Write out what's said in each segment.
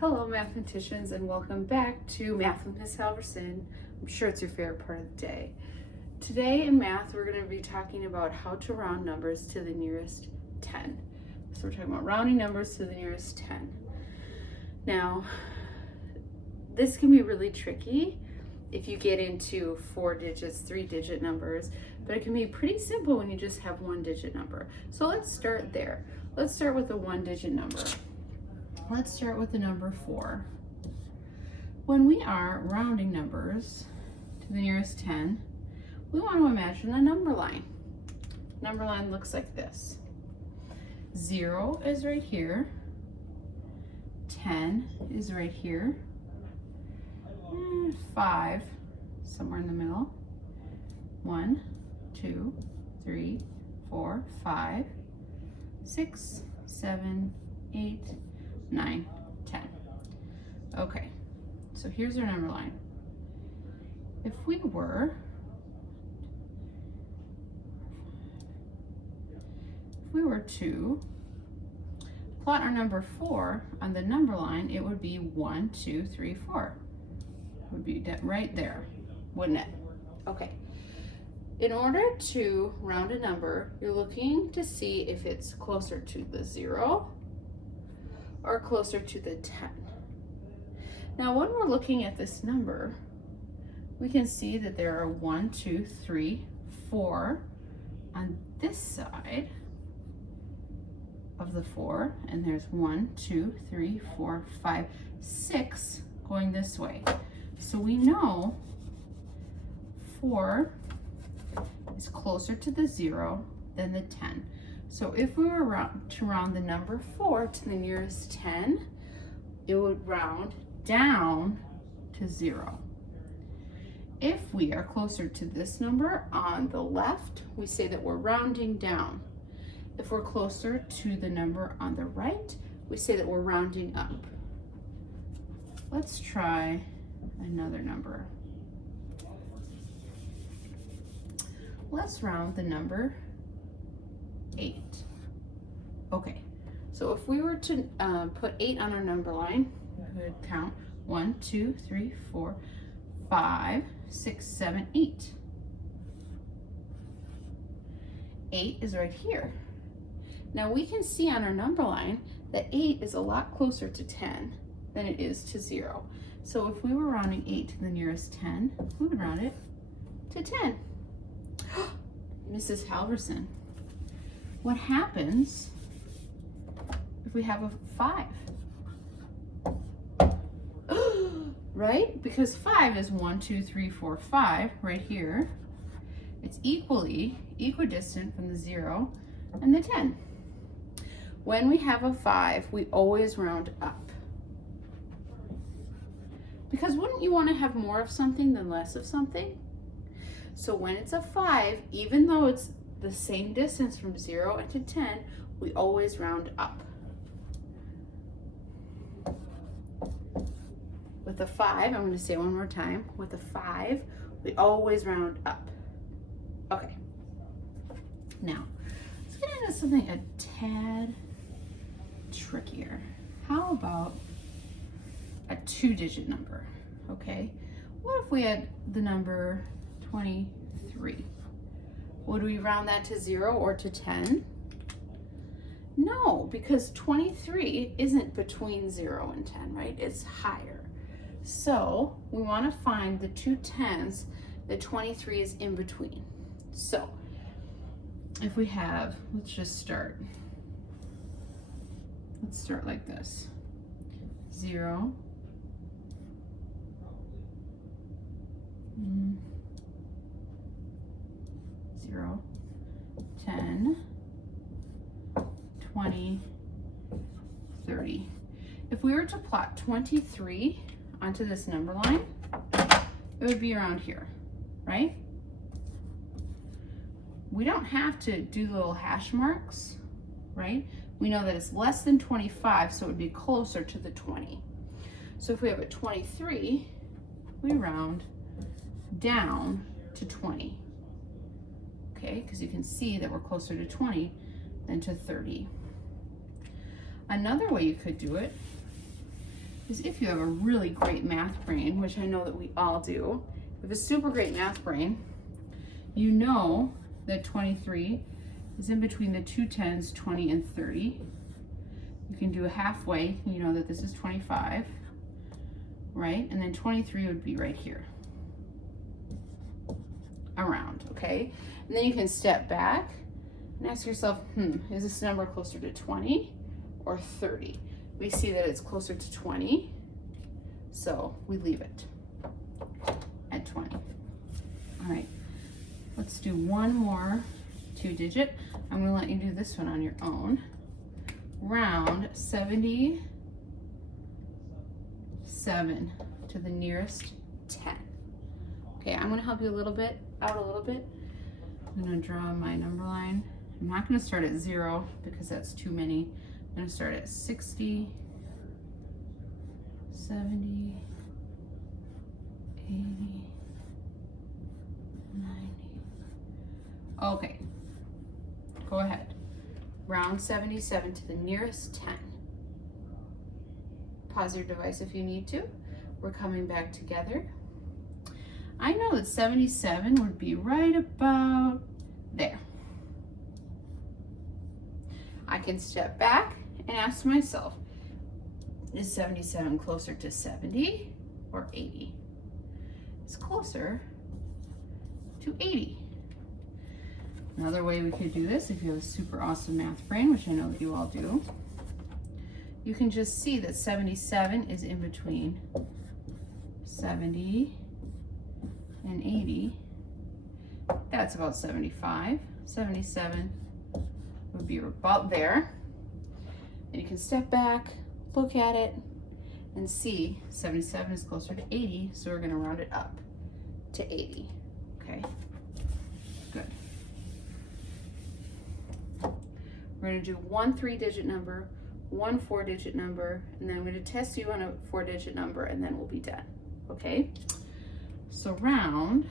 Hello mathematicians, and welcome back to Math with Ms. Halverson. I'm sure it's your favorite part of the day. Today in math we're going to be talking about how to round numbers to the nearest 10. So we're talking about rounding numbers to the nearest 10. Now this can be really tricky if you get into 4 digits, 3-digit numbers, but it can be pretty simple when you just have 1-digit number. So let's start there. Let's start with a 1-digit number. Let's start with the number 4. When we are rounding numbers to the nearest 10, we want to imagine a number line. Number line looks like this. 0 is right here. 10 is right here. 5 somewhere in the middle. 1, 2, 3, 4, 5, 6, 7, 8, 9, 10. Okay, so here's our number line. If we were to plot our number 4 on the number line, it would be 1, 2, 3, 4. It would be right there, wouldn't it? Okay. In order to round a number, you're looking to see if it's closer to the 0 or closer to the 10. Now when we're looking at this number, we can see that there are 1, 2, 3, 4 on this side of the 4, and there's 1, 2, 3, 4, 5, 6 going this way. So we know 4 is closer to the 0 than the 10. So if we were to round the number 4 to the nearest 10, it would round down to 0. If we are closer to this number on the left, we say that we're rounding down. If we're closer to the number on the right, we say that we're rounding up. Let's try another number. Let's round the number 8. Okay, so if we were to put 8 on our number line, we would count 1, 2, 3, 4, 5, 6, 7, 8. 8 is right here. Now we can see on our number line that 8 is a lot closer to 10 than it is to 0. So if we were rounding 8 to the nearest 10, we would round it to 10. Mrs. Halverson, what happens if we have a 5? Right? Because 5 is 1, 2, 3, 4, 5 right here. It's equidistant from the 0 and the 10. When we have a 5, we always round up. Because wouldn't you want to have more of something than less of something? So when it's a 5, even though it's the same distance from 0 and to 10, we always round up. With a 5, I'm going to say it one more time. With a 5, we always round up. Okay. Now, let's get into something a tad trickier. How about a 2-digit number? Okay. What if we had the number 23? Would we round that to 0 or to 10? No, because 23 isn't between 0 and 10, right? It's higher. So we want to find the 2 10s that 23 is in between. So if we have, let's just start. Let's start like this. 0, 0, 10, 20, 30. If we were to plot 23 onto this number line, it would be around here, right? We don't have to do little hash marks, right? We know that it's less than 25, so it would be closer to the 20. So if we have a 23, we round down to 20. Okay, because you can see that we're closer to 20 than to 30. Another way you could do it is if you have a really great math brain, which I know that we all do, if you have a super great math brain, you know that 23 is in between the two tens, 20 and 30. You can do a halfway, you know that this is 25, right? And then 23 would be right here, around, okay? And then you can step back and ask yourself, is this number closer to 20 or 30? We see that it's closer to 20, so we leave it at 20. All right, let's do one more 2-digit. I'm gonna let you do this one on your own. Round 77 to the nearest 10. Okay, I'm gonna help you out a little bit. I'm gonna draw my number line. I'm not gonna start at 0 because that's too many. I'm gonna start at 60, 70, 80, 90. Okay, go ahead. Round 77 to the nearest 10. Pause your device if you need to. We're coming back together. I know that 77 would be right about there. I can step back and ask myself, is 77 closer to 70 or 80? It's closer to 80. Another way we could do this, if you have a super awesome math brain, which I know that you all do, you can just see that 77 is in between 70 and 80. That's about 75. 77 would be about there. And you can step back, look at it, and see 77 is closer to 80, so we're going to round it up to 80. Okay, good. We're going to do one 3-digit number, one 4-digit number, and then I'm going to test you on a 4-digit number, and then we'll be done. Okay? So round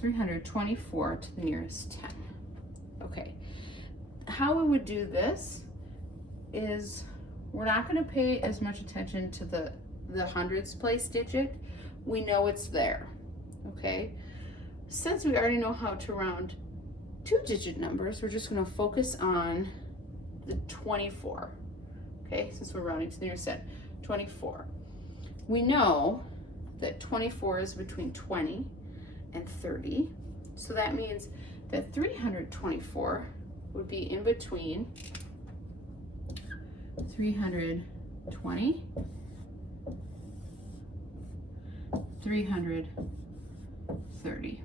324 to the nearest 10. Okay. How we would do this is we're not going to pay as much attention to the hundreds place digit. We know it's there. Okay? Since we already know how to round 2-digit numbers, we're just going to focus on the 24. Okay, since we're rounding to the nearest 10, 24. We know that 24 is between 20 and 30, so that means that 324 would be in between 320, 330.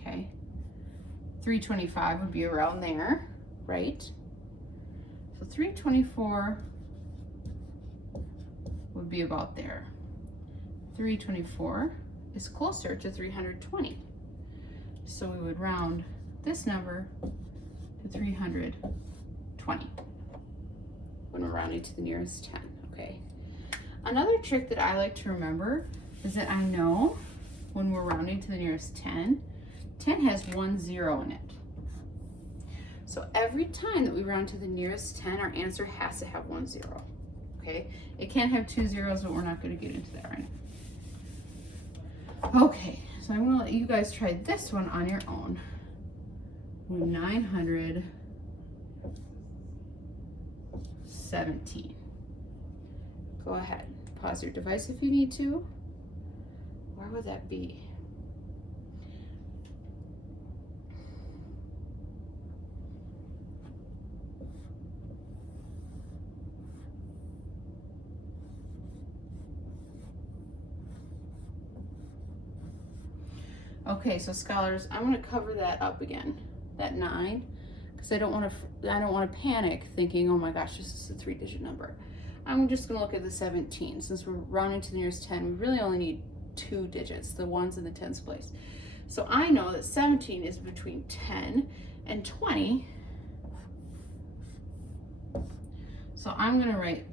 Okay, 325 would be around there, right? So 324 would be about there. 324 is closer to 320. So we would round this number to 320 when we're rounding to the nearest 10, okay? Another trick that I like to remember is that I know when we're rounding to the nearest 10, 10 has 1 0 in it. So every time that we round to the nearest 10, our answer has to have 1 0. Okay? It can have 2 zeros, but we're not going to get into that right now. Okay, so I'm going to let you guys try this one on your own. 917. Go ahead. Pause your device if you need to. Where would that be? Okay, so scholars, I'm going to cover that up again, that 9, because I don't want to panic thinking, oh my gosh, this is a 3-digit number. I'm just going to look at the 17. Since we're rounding to the nearest 10, we really only need 2 digits, the ones in the tens place. So I know that 17 is between 10 and 20. So I'm going to write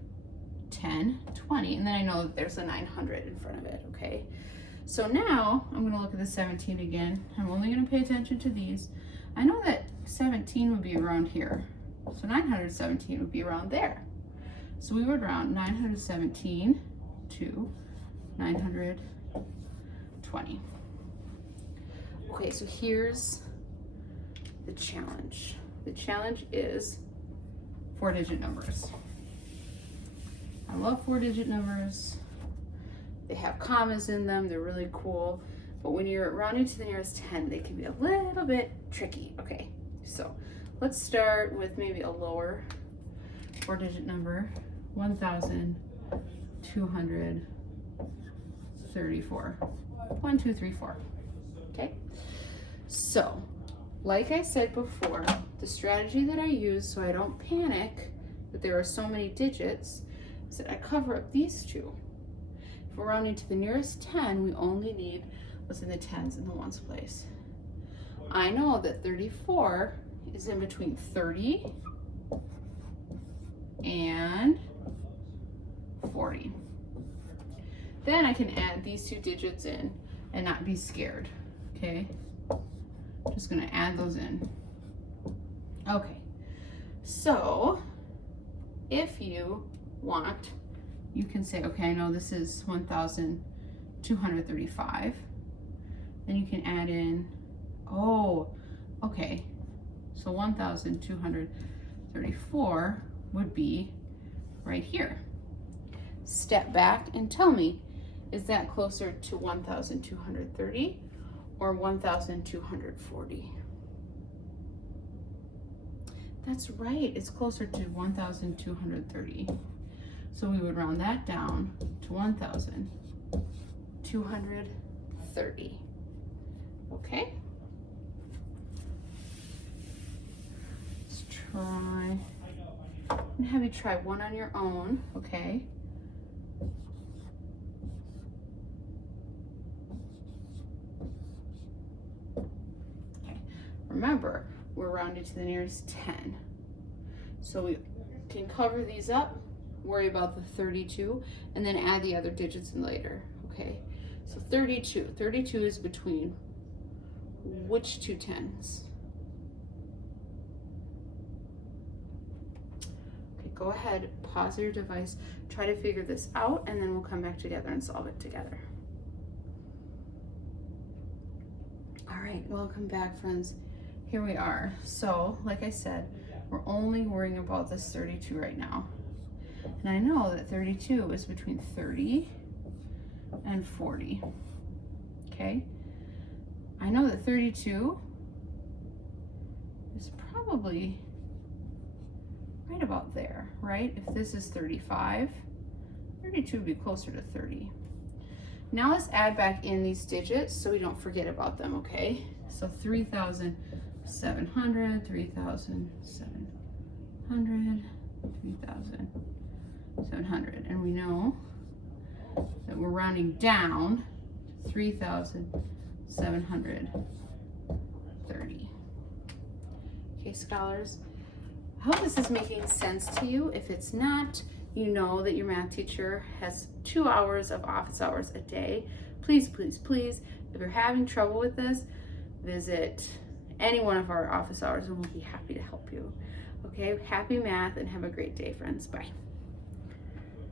10, 20, and then I know that there's a 900 in front of it, okay? So now I'm going to look at the 17 again. I'm only going to pay attention to these. I know that 17 would be around here. So 917 would be around there. So we would round 917 to 920. Okay, so here's the challenge. The challenge is 4-digit numbers. I love 4-digit numbers. They have commas in them, they're really cool. But when you're rounding to the nearest 10, they can be a little bit tricky. Okay, so let's start with maybe a lower 4-digit number, 1,234. 1, 2, 3, 4. Okay, so like I said before, the strategy that I use so I don't panic that there are so many digits is that I cover up these two. If we're rounding to the nearest 10, we only need what's in the tens in the ones place. I know that 34 is in between 30 and 40. Then I can add these two digits in and not be scared, okay? Just gonna add those in. Okay, so if you want, you can say, okay, I know this is 1,235. Then you can add in, oh, okay, so 1,234 would be right here. Step back and tell me, is that closer to 1,230 or 1,240? That's right, it's closer to 1,230. So we would round that down to 1,230. Okay? Let's try. I'm gonna have you try one on your own, okay? Okay. Remember, we're rounding to the nearest 10. So we can cover these up, worry about the 32, and then add the other digits in later, okay? So 32. 32 is between which two tens? Okay, go ahead, pause your device, try to figure this out, and then we'll come back together and solve it together. All right, welcome back, friends. Here we are. So, like I said, we're only worrying about this 32 right now. And I know that 32 is between 30 and 40, okay? I know that 32 is probably right about there, right? If this is 35, 32 would be closer to 30. Now let's add back in these digits so we don't forget about them, okay? So 3,700, 3,700, 3,700. And we know that we're rounding down to 3,730. Okay, scholars, I hope this is making sense to you. If it's not, you know that your math teacher has 2 hours of office hours a day. Please, please, please, if you're having trouble with this, visit any one of our office hours and we'll be happy to help you. Okay, happy math and have a great day, friends. Bye.